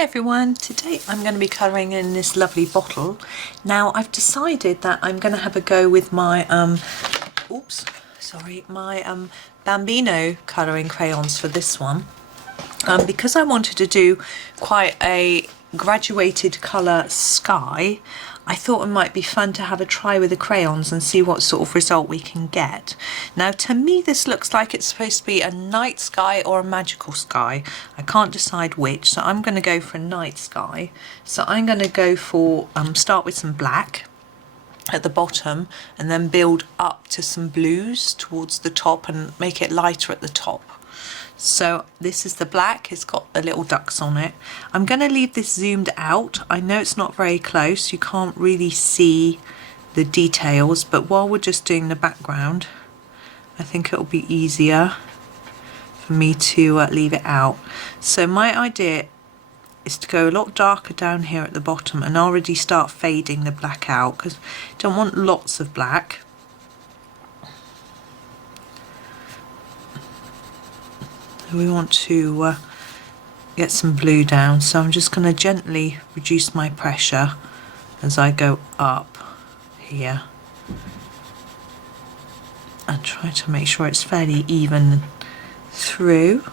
Hey everyone, today I'm going to be colouring in this lovely bottle. Now I've decided that I'm going to have a go with my Bambino colouring crayons for this one. Because I wanted to do quite a graduated colour sky, I thought it might be fun to have a try with the crayons and see what sort of result we can get. Now to me this looks like it's supposed to be a night sky or a magical sky. I can't decide which, so I'm going to go for a night sky. So I'm going to go for, start with some black at the bottom and then build up to some blues towards the top and make it lighter at the top. So this is the black, it's got the little ducks on it. I'm going to leave this zoomed out. I know it's not very close, you can't really see the details, but while we're just doing the background, I think it'll be easier for me to leave it out. So my idea is to go a lot darker down here at the bottom and already start fading the black out because I don't want lots of black. We want to get some blue down, so I'm just going to gently reduce my pressure as I go up here and try to make sure it's fairly even through.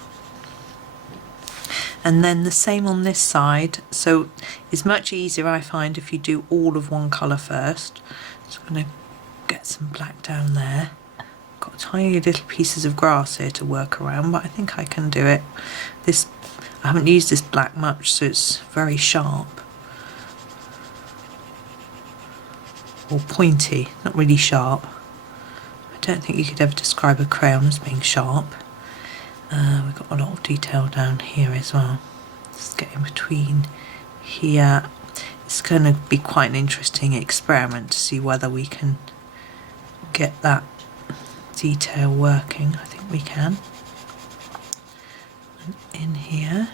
And then the same on this side, so it's much easier I find if you do all of one colour first. So I'm going to get some black down there. Got tiny little pieces of grass here to work around, but I think I can do it. I haven't used this black much, so it's very sharp or pointy, not really sharp. I don't think you could ever describe a crayon as being sharp. We've got a lot of detail down here as well. Let's get in between here. It's going to be quite an interesting experiment to see whether we can get that detail working. I think we can. And in here.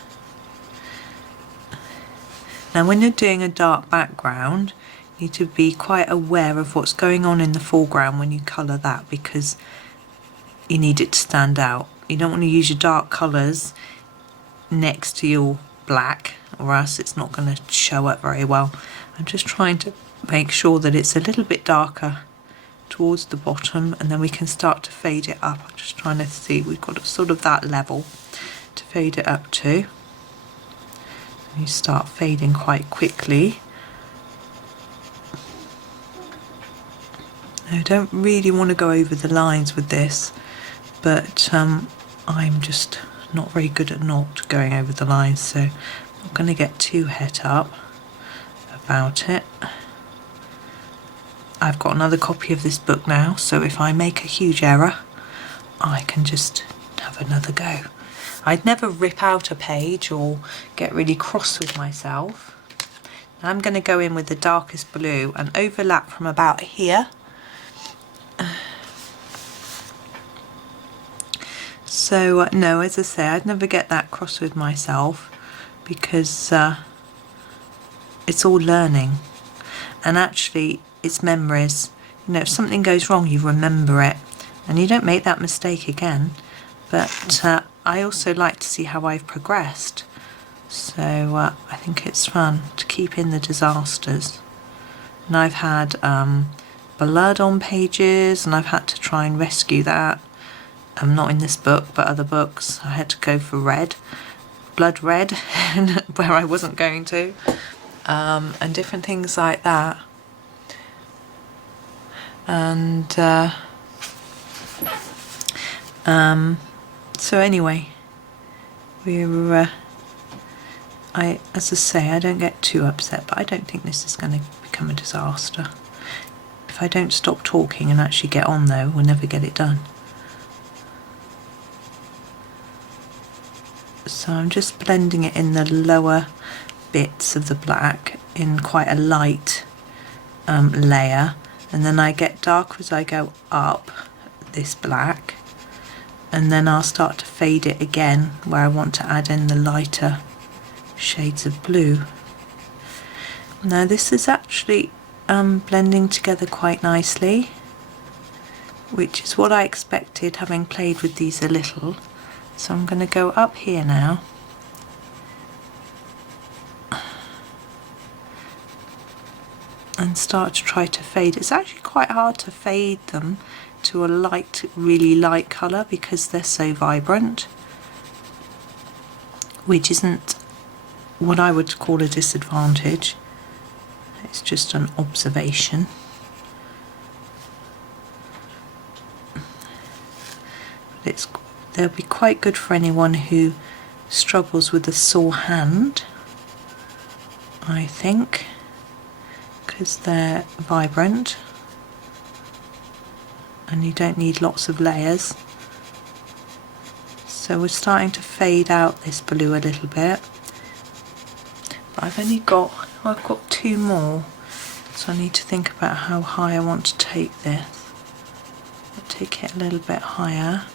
Now when you're doing a dark background, you need to be quite aware of what's going on in the foreground when you colour that, because you need it to stand out. You don't want to use your dark colours next to your black, or else it's not going to show up very well. I'm just trying to make sure that it's a little bit darker towards the bottom, and then we can start to fade it up. I'm just trying to see, we've got sort of that level to fade it up to. And you start fading quite quickly. I don't really want to go over the lines with this, but I'm just not very good at not going over the lines, so I'm not going to get too het up about it. I've got another copy of this book now, so if I make a huge error, I can just have another go. I'd never rip out a page or get really cross with myself. I'm going to go in with the darkest blue and overlap from about here. So no, as I say, I'd never get that cross with myself because it's all learning, and actually it's memories. You know, if something goes wrong, you remember it and you don't make that mistake again. But I also like to see how I've progressed, so I think it's fun to keep in the disasters. And I've had blood on pages and I've had to try and rescue that. Not in this book, but other books. I had to go for red, blood red, where I wasn't going to, and different things like that. And so anyway, we're as I say, I don't get too upset, but I don't think this is going to become a disaster. If I don't stop talking and actually get on though, we'll never get it done. So I'm just blending it in the lower bits of the black in quite a light layer, and then I get darker as I go up this black, and then I'll start to fade it again where I want to add in the lighter shades of blue. Now this is actually blending together quite nicely, which is what I expected having played with these a little. So I'm going to go up here now and start to try to fade. It's actually quite hard to fade them to a light, really light colour because they're so vibrant, which isn't what I would call a disadvantage. It's just an observation. But they'll be quite good for anyone who struggles with a sore hand, I think, because they're vibrant and you don't need lots of layers. So we're starting to fade out this blue a little bit, but I've got 2 more, so I need to think about how high I want to take this. I'll take it a little bit higher.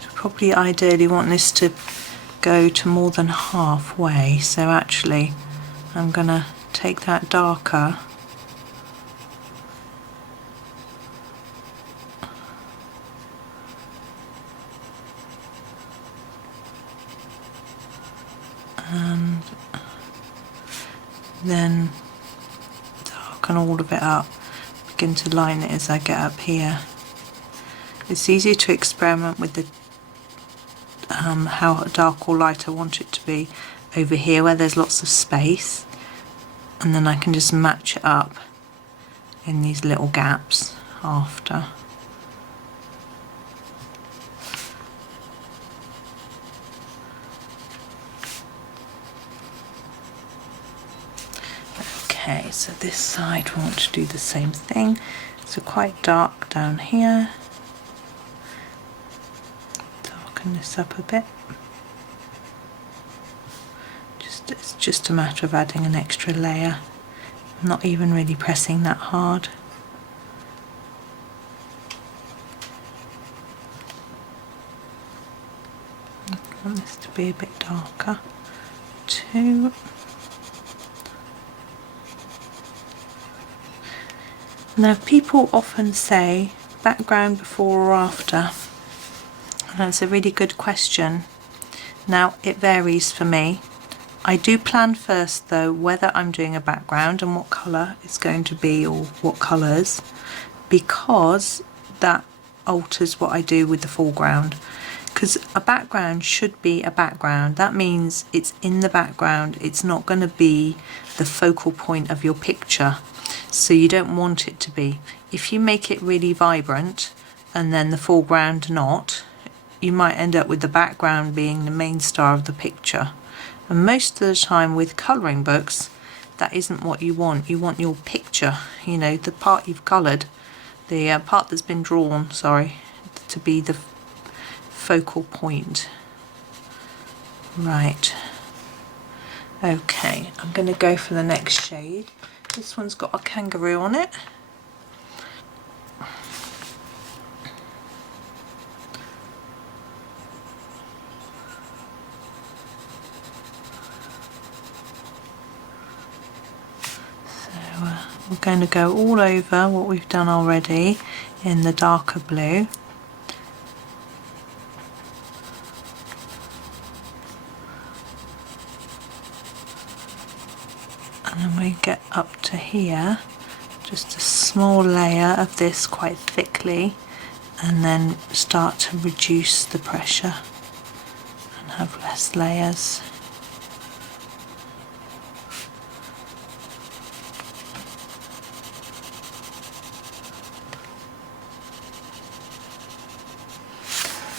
So probably ideally want this to go to more than halfway, so actually I'm gonna take that darker and then darken all of it up, begin to line it as I get up here. It's easier to experiment with the how dark or light I want it to be over here where there's lots of space, and then I can just match it up in these little gaps after. Okay, so this side we want to do the same thing, so quite dark down here. Darken this up a bit. It's just a matter of adding an extra layer. I'm not even really pressing that hard. I want this to be a bit darker too. Now people often say background before or after, and that's a really good question. Now it varies for me. I do plan first though whether I'm doing a background and what colour it's going to be or what colours, because that alters what I do with the foreground. Because a background should be a background. That means it's in the background, it's not going to be the focal point of your picture. So you don't want it to be. If you make it really vibrant and then the foreground not, you might end up with the background being the main star of the picture. And most of the time with colouring books, that isn't what you want. You want your picture, you know, the part you've coloured, the part that's been drawn, sorry, to be the focal point. Right. Okay, I'm going to go for the next shade. This one's got a kangaroo on it. We're going to go all over what we've done already in the darker blue. And then we get up to here, just a small layer of this quite thickly, and then start to reduce the pressure and have less layers.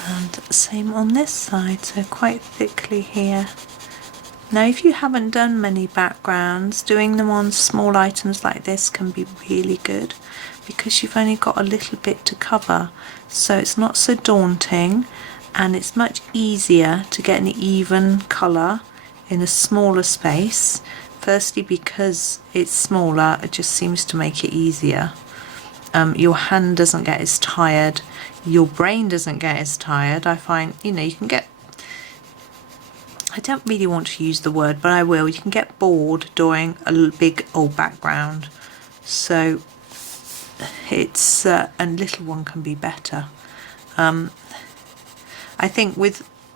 And same on this side, so quite thickly here. Now if you haven't done many backgrounds, doing them on small items like this can be really good because you've only got a little bit to cover, so it's not so daunting and it's much easier to get an even colour in a smaller space. Firstly because it's smaller, it just seems to make it easier. Your hand doesn't get as tired, your brain doesn't get as tired. I find, you know, you can get, I don't really want to use the word, but I will, you can get bored doing a big old background. So it's, a little one can be better. I think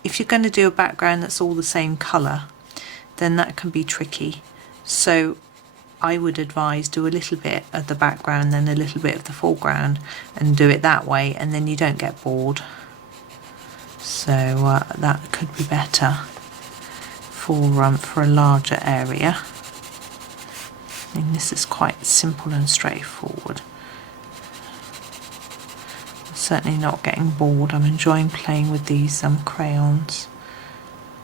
if you're going to do a background that's all the same colour, then that can be tricky. So I would advise do a little bit of the background, then a little bit of the foreground, and do it that way, and then you don't get bored. So that could be better for a larger area. I mean, this is quite simple and straightforward. I'm certainly not getting bored. I'm enjoying playing with these crayons.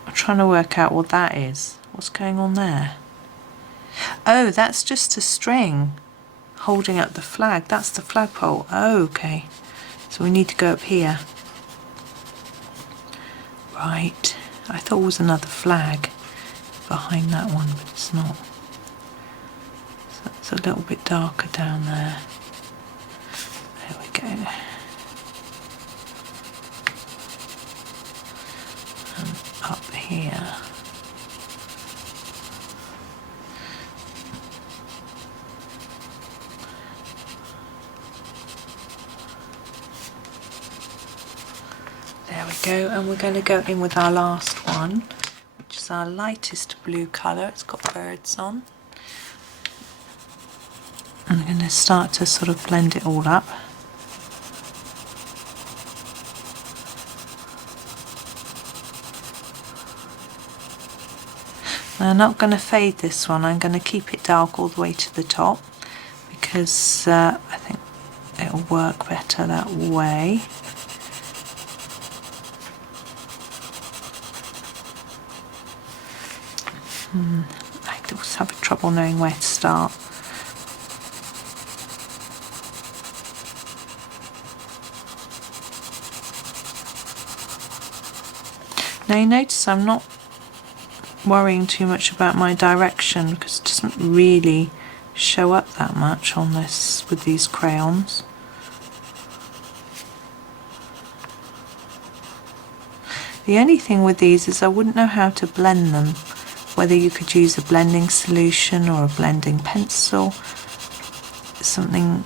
I'm trying to work out what that is. What's going on there? Oh, that's just a string holding up the flag. That's the flagpole. Oh, okay. So we need to go up here. Right. I thought it was another flag behind that one, but it's not. So it's a little bit darker down there. There we go. And up here. There we go, and we're going to go in with our last one, which is our lightest blue colour. It's got birds on. And I'm going to start to sort of blend it all up. Now, I'm not going to fade this one. I'm going to keep it dark all the way to the top because I think it'll work better that way. I always have trouble knowing where to start. Now you notice I'm not worrying too much about my direction because it doesn't really show up that much on this with these crayons. The only thing with these is I wouldn't know how to blend them. Whether you could use a blending solution or a blending pencil, something,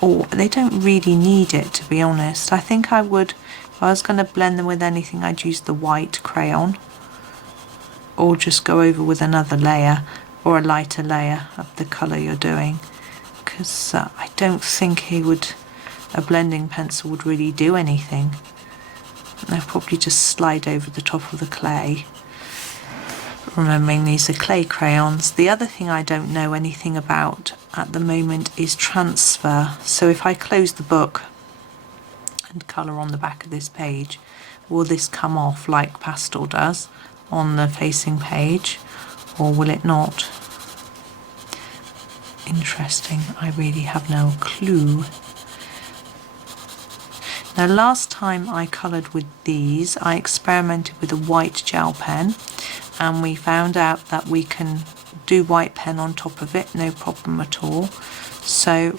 or they don't really need it, to be honest. I think I would, if I was going to blend them with anything, I'd use the white crayon, or just go over with another layer or a lighter layer of the colour you're doing, because I don't think a blending pencil would really do anything. They'll probably just slide over the top of the clay. Remembering these are clay crayons. The other thing I don't know anything about at the moment is transfer. So if I close the book and colour on the back of this page, will this come off like pastel does on the facing page, or will it not? Interesting. I really have no clue. Now, last time I coloured with these, I experimented with a white gel pen, and we found out that we can do white pen on top of it, no problem at all. So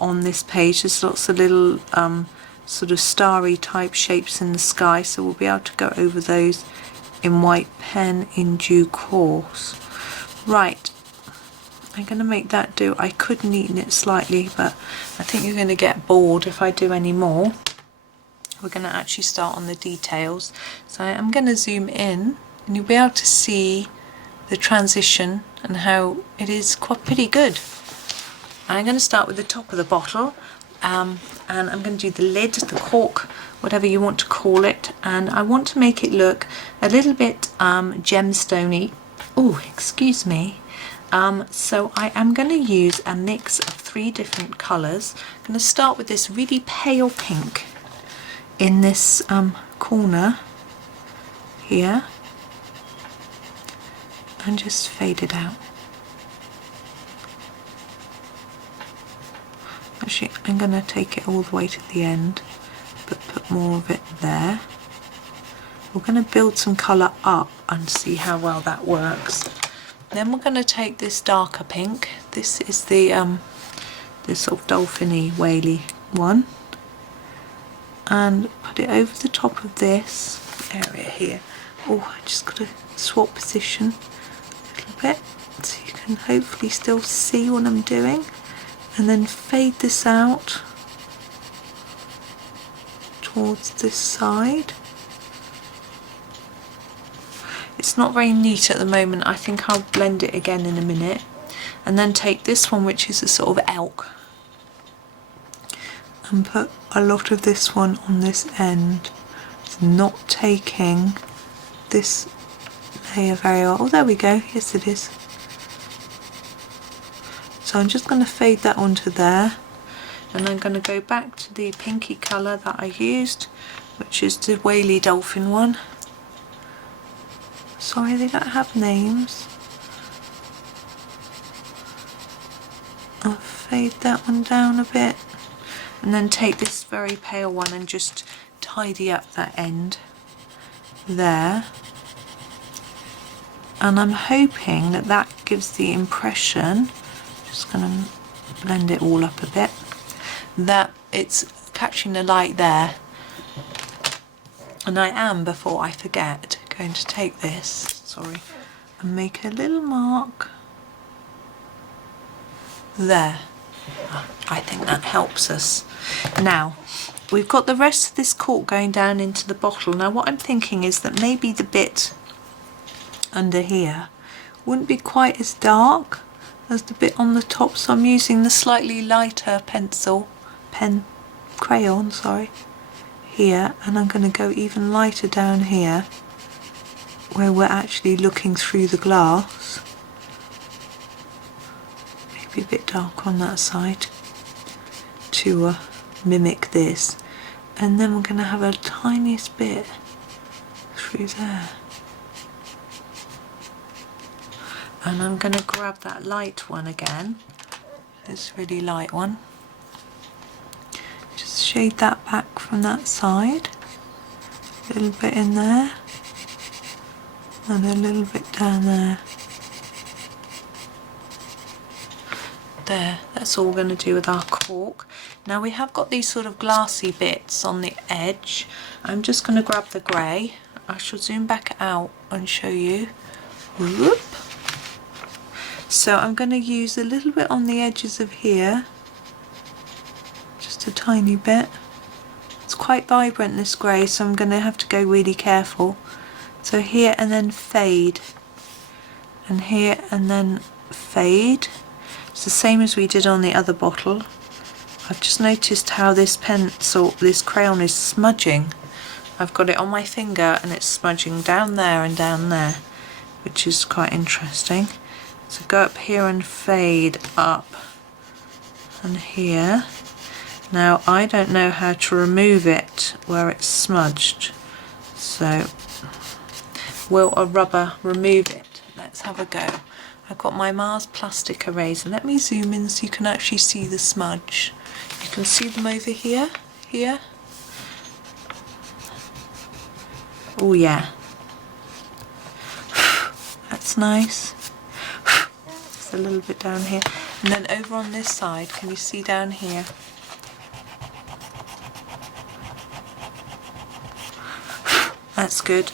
on this page there's lots of little sort of starry type shapes in the sky, so we'll be able to go over those in white pen in due course. Right, I'm going to make that do. I could neaten it slightly, but I think you're going to get bored if I do any more. We're going to actually start on the details. So I'm going to zoom in and you'll be able to see the transition and how it is quite pretty good. I'm going to start with the top of the bottle, and I'm going to do the lid, the cork, whatever you want to call it, and I want to make it look a little bit gemstone-y. Oh, excuse me. So I am going to use a mix of 3 different colours. I'm going to start with this really pale pink in this corner here, and just fade it out. Actually, I'm going to take it all the way to the end, but put more of it there. We're going to build some colour up and see how well that works. Then we're going to take this darker pink. This is the this sort of dolphin-y, whaley one, and put it over the top of this area here. Oh, I just got to swap position a little bit so you can hopefully still see what I'm doing, and then fade this out towards this side. It's not very neat at the moment. I think I'll blend it again in a minute. And then take this one, which is a sort of elk, and put a lot of this one on this end. It's not taking this layer very well. Oh, there we go. Yes, it is. So I'm just going to fade that onto there. And I'm going to go back to the pinky colour that I used, which is the Whaley Dolphin one. Sorry, they don't have names. I'll fade that one down a bit. And then take this very pale one and just tidy up that end there. And I'm hoping that that gives the impression, just going to blend it all up a bit, that it's catching the light there. And I am, before I forget, going to take this, sorry, and make a little mark there. I think that helps us. Now, we've got the rest of this cork going down into the bottle. Now what I'm thinking is that maybe the bit under here wouldn't be quite as dark as the bit on the top, so I'm using the slightly lighter crayon, sorry, here, and I'm going to go even lighter down here where we're actually looking through the glass. Maybe a bit dark on that side to mimic this, and then we're going to have a tiniest bit through there. And I'm going to grab that light one again, this really light one, just shade that back from that side, a little bit in there and a little bit down there. There, that's all we're going to do with our cork. Now we have got these sort of glassy bits on the edge. I'm just going to grab the grey. I shall zoom back out and show you. Whoop. So I'm going to use a little bit on the edges of here, just a tiny bit. It's quite vibrant, this grey, so I'm going to have to go really careful. So here and then fade, and here and then fade. It's the same as we did on the other bottle. I've just noticed how this this crayon is smudging. I've got it on my finger and it's smudging down there and down there, which is quite interesting. So go up here and fade up, and here. Now I don't know how to remove it where it's smudged, so will a rubber remove it? Let's have a go. I've got my Mars plastic eraser. Let me zoom in so you can actually see the smudge. You can see them over here, here. Oh yeah, that's nice. Just a little bit down here, and then over on this side, can you see down here? That's good.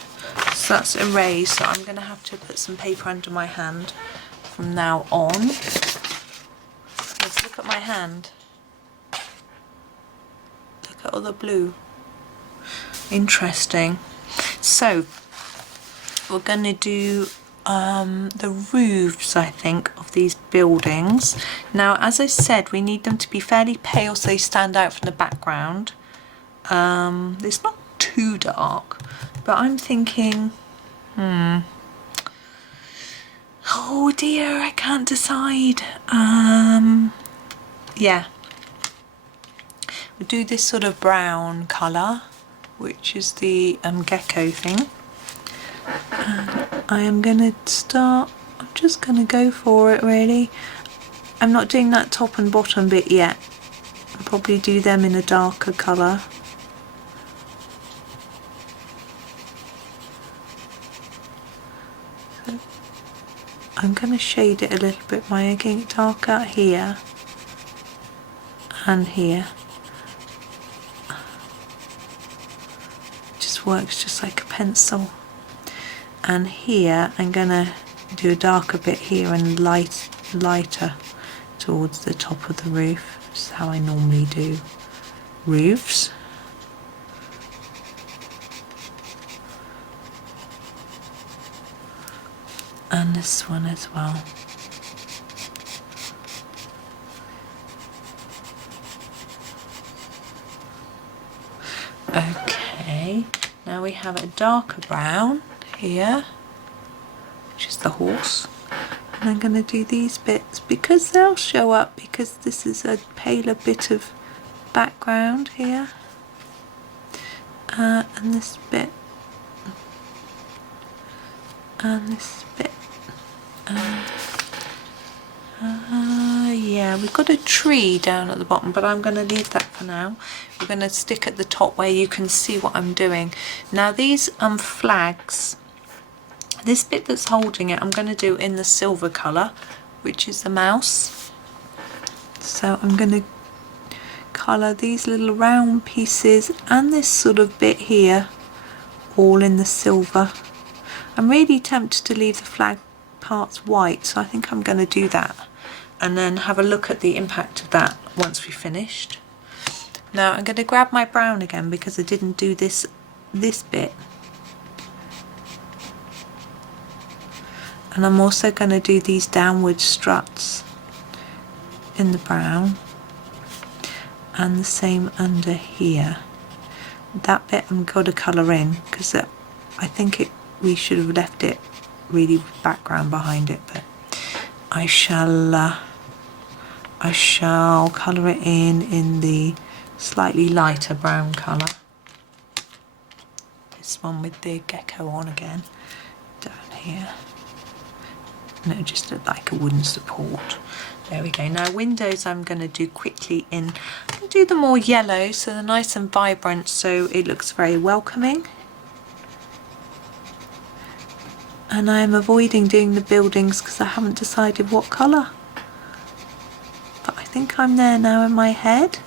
So that's erased, so I'm going to have to put some paper under my hand from now on. Let's look at my hand. Look at all the blue. Interesting. So we're going to do the roofs, I think, of these buildings. Now, as I said, we need them to be fairly pale so they stand out from the background. It's not too dark, but I'm thinking, oh dear, I can't decide. Yeah, we'll do this sort of brown colour, which is the gecko thing. I am going to start, I'm just going to go for it really. I'm not doing that top and bottom bit yet. I'll probably do them in a darker colour. So I'm going to shade it a little bit by making it darker here and here. It just works just like a pencil. And here I'm going to do a darker bit here and lighter towards the top of the roof. This is how I normally do roofs. and this one as well. Okay, now we have a darker brown here, which is the horse, and I'm going to do these bits because they'll show up, because this is a paler bit of background here, and this bit, and this bit, yeah, we've got a tree down at the bottom, but I'm going to leave that for now. We're going to stick at the top where you can see what I'm doing. Now these flags, this bit that's holding it, I'm going to do in the silver colour, which is the mouse. So I'm going to colour these little round pieces and this sort of bit here all in the silver. I'm really tempted to leave the flag parts white, so I think I'm going to do that and then have a look at the impact of that once we've finished. Now I'm going to grab my brown again because I didn't do this bit, and I'm also going to do these downward struts in the brown and the same under here. That bit I'm going to colour in because I think we should have left it really with background behind it, but I shall colour it in the slightly lighter brown colour. This one with the gecko on again down here, and it just looked like a wooden support. There we go. Now windows I'm going to do quickly in, I'll do them all yellow so they're nice and vibrant, so it looks very welcoming. And I am avoiding doing the buildings because I haven't decided what colour. But I think I'm there now in my head.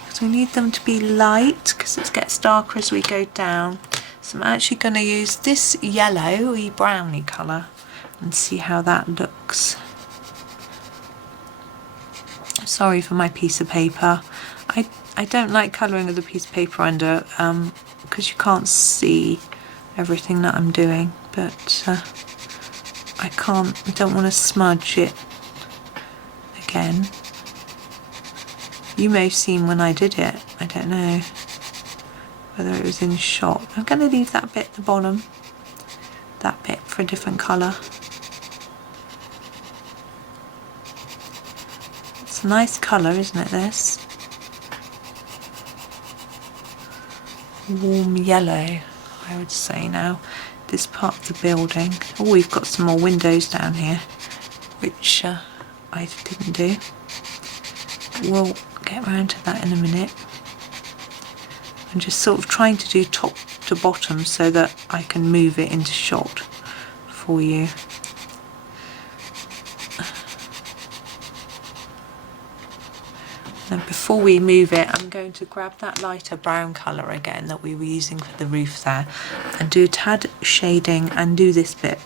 Because we need them to be light because it gets darker as we go down. So I'm actually going to use this yellowy browny colour and see how that looks. Sorry for my piece of paper. I don't like colouring with a piece of paper under because you can't see everything that I'm doing, but I don't want to smudge it again. You may have seen when I did it, I don't know whether it was in shot. I'm going to leave that bit at the bottom, that bit for a different colour. It's a nice colour, isn't it, this? Warm yellow, I would say now, this part of the building. Oh, we've got some more windows down here, which I didn't do. We'll get round to that in a minute. I'm just sort of trying to do top to bottom so that I can move it into shot for you. And before we move it, I'm going to grab that lighter brown colour again that we were using for the roof there and do a tad shading and do this bit.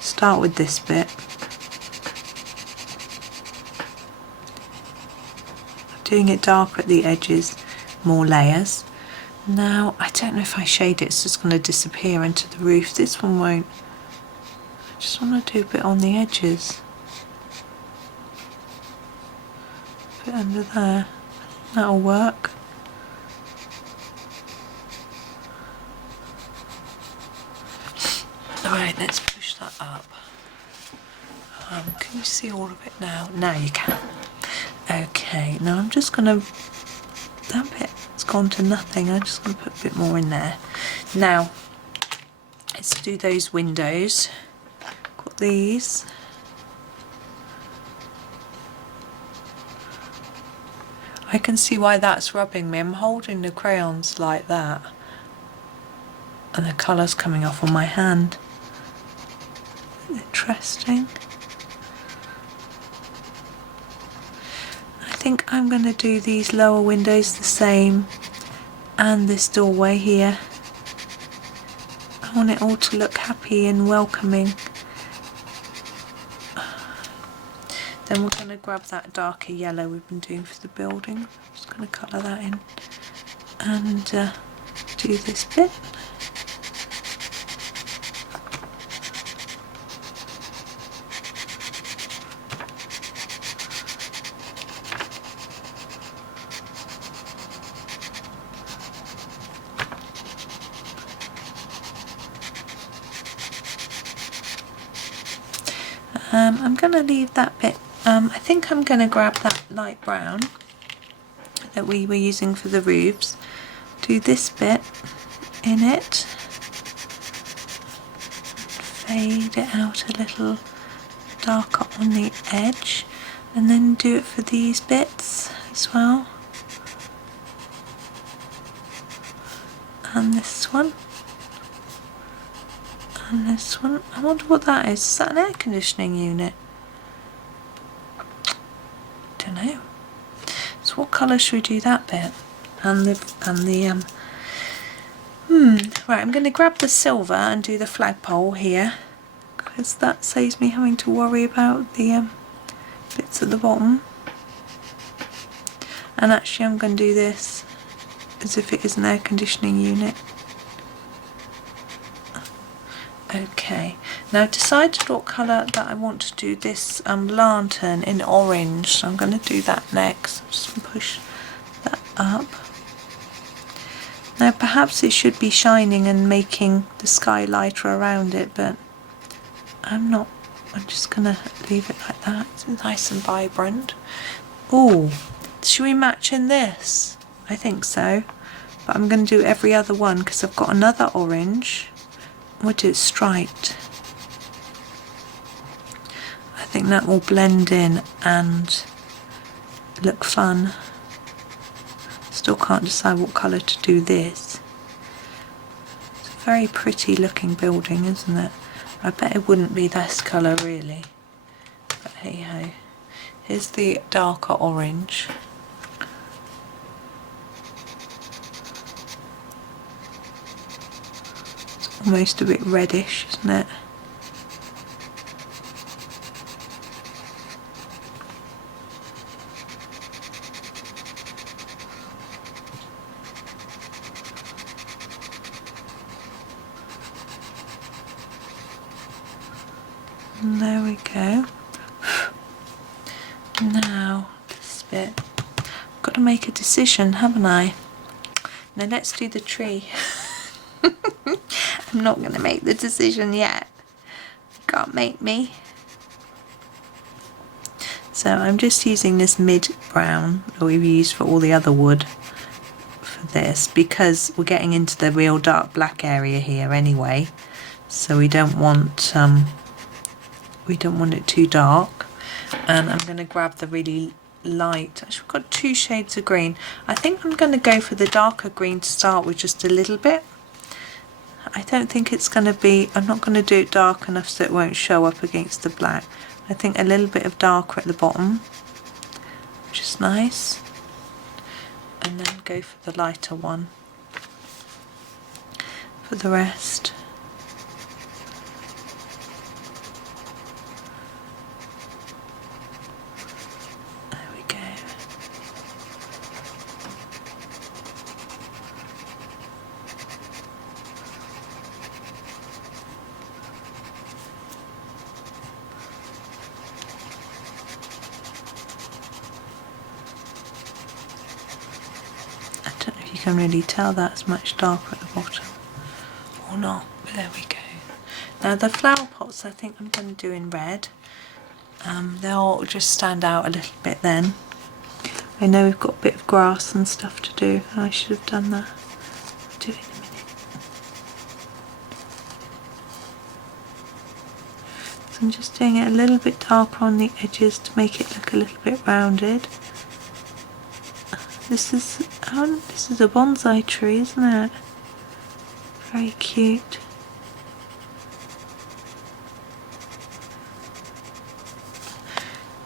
Start with this bit. Doing it darker at the edges, more layers. Now, I don't know if I shade it, it's just going to disappear into the roof. This one won't. I just want to do a bit on the edges. Bit under there, that'll work. Alright, let's push that up. Can you see all of it now? Now you can. Okay, now I'm just going to, that bit's gone to nothing, I'm just going to put a bit more in there. Now, let's do those windows. Got these. I can see why that's rubbing me. I'm holding the crayons like that and the colour's coming off on my hand. Interesting. I think I'm going to do these lower windows the same and this doorway here. I want it all to look happy and welcoming. Then we're going to grab that darker yellow we've been doing for the building. I'm just going to colour that in and do this bit. I'm going to leave that bit. I think I'm going to grab that light brown that we were using for the roofs, do this bit in it, fade it out a little darker on the edge, and then do it for these bits as well, and this one, and this one. I wonder what that is. Is that an air conditioning unit? Don't know. So what colour should we do that bit? Right, I'm going to grab the silver and do the flagpole here, because that saves me having to worry about the bits at the bottom. And actually I'm going to do this as if it is an air conditioning unit. Okay, now I've decided what colour that I want to do this lantern in orange, so I'm going to do that next. I'm just going to push that up. Now perhaps it should be shining and making the sky lighter around it, but I'm not. I'm just going to leave it like that. It's nice and vibrant. Oh, should we match in this? I think so, but I'm going to do every other one because I've got another orange. We'll do it striped. I think that will blend in and look fun. Still can't decide what colour to do this. It's a very pretty looking building, isn't it? I bet it wouldn't be this colour really. But hey ho. Here's the darker orange. Almost a bit reddish, isn't it? And there we go. Now this bit. I've got to make a decision, haven't I? Now let's do the tree. I'm not going to make the decision yet. You can't make me. So I'm just using this mid brown that we've used for all the other wood for this, because we're getting into the real dark black area here anyway. So we don't want it too dark. And I'm going to grab the really light. Actually, we've got two shades of green. I think I'm going to go for the darker green to start with, just a little bit. I don't think it's going to be, I'm not going to do it dark enough so it won't show up against the black. I think a little bit of darker at the bottom, which is nice, and then go for the lighter one for the rest. There we go. You can really tell that's much darker at the bottom or not, but there we go. Now the flower pots I think I'm going to do in red. They'll just stand out a little bit then. I know we've got a bit of grass and stuff to do. I should have done that. I'll do it in a minute. So I'm just doing it a little bit darker on the edges to make it look a little bit rounded. This is a bonsai tree, isn't it? Very cute.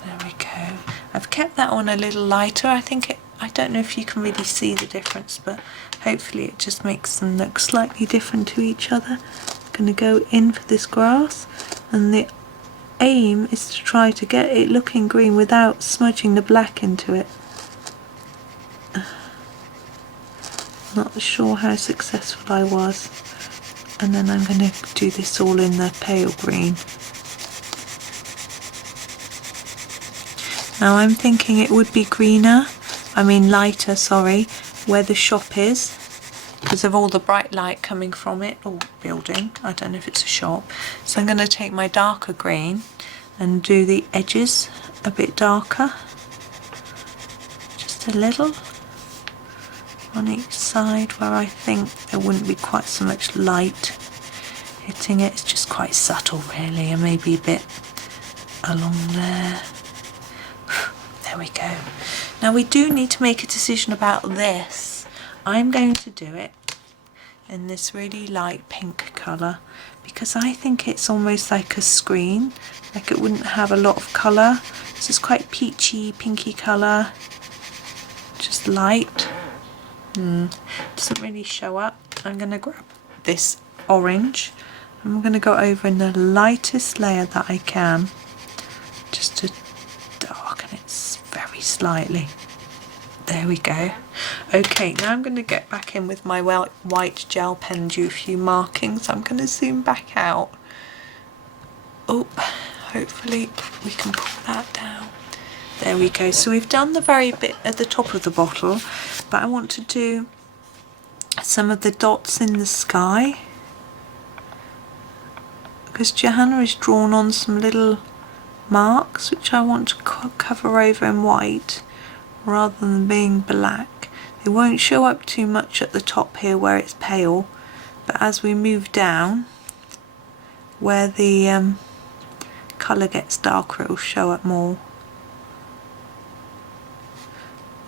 There we go. I've kept that one a little lighter. I don't know if you can really see the difference, but hopefully it just makes them look slightly different to each other. I'm going to go in for this grass, and the aim is to try to get it looking green without smudging the black into it. Not sure how successful I was. And then I'm going to do this all in the pale green. Now I'm thinking it would be lighter, sorry, where the shop is, because of all the bright light coming from it, or building. I don't know if it's a shop. So I'm going to take my darker green and do the edges a bit darker, just a little on each side where I think there wouldn't be quite so much light hitting it. It's just quite subtle really, and maybe a bit along there. There we go. Now we do need to make a decision about this. I'm going to do it in this really light pink colour because I think it's almost like a screen, like it wouldn't have a lot of colour. This is quite peachy, pinky colour, just light. Doesn't really show up. I'm going to grab this orange. I'm going to go over in the lightest layer that I can, just to darken it very slightly. There we go. Okay, now I'm going to get back in with my white gel pen and do a few markings. I'm going to zoom back out. Oh, hopefully we can pull that down. There we go. So we've done the very bit at the top of the bottle, but I want to do some of the dots in the sky, because Johanna has drawn on some little marks which I want to cover over in white rather than being black. They won't show up too much at the top here where it's pale, but as we move down where the colour gets darker, it will show up more.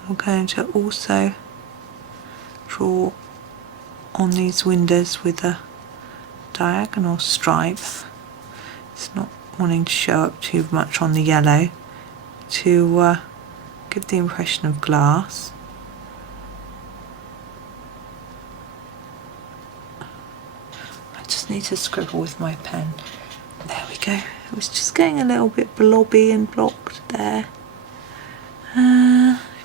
I'm going to also draw on these windows with a diagonal stripe. It's not wanting to show up too much on the yellow to give the impression of glass. I just need to scribble with my pen. There we go. It was just getting a little bit blobby and blocked there.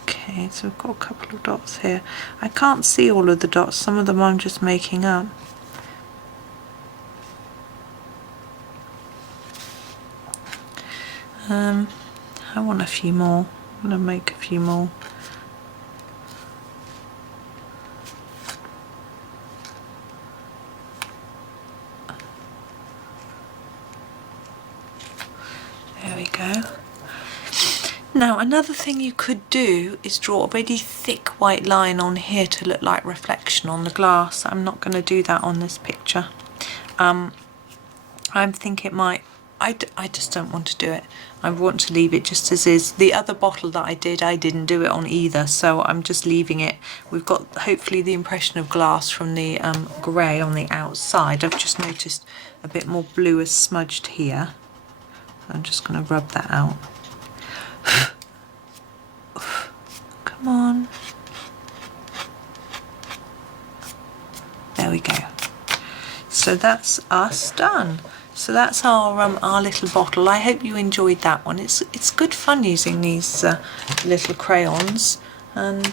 Okay, so we've got a couple of dots here. I can't see all of the dots, some of them I'm just making up. I want a few more. I'm going to make a few more. There we go. Now another thing you could do is draw a really thick white line on here to look like reflection on the glass. I'm not going to do that on this picture. I think it might, I just don't want to do it. I want to leave it just as is. The other bottle that I didn't do it on either, so I'm just leaving it. We've got hopefully the impression of glass from the grey on the outside. I've just noticed a bit more blue is smudged here. I'm just going to rub that out. Come on. There we go. So that's us done. So that's our little bottle. I hope you enjoyed that one. It's good fun using these little crayons, and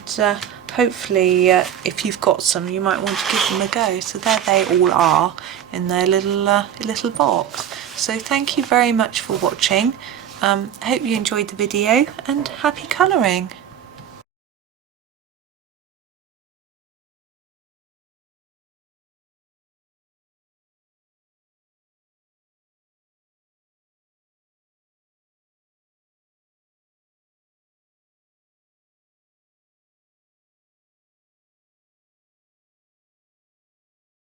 hopefully if you've got some you might want to give them a go. So there they all are in their little box. So thank you very much for watching. Hope you enjoyed the video, and happy colouring.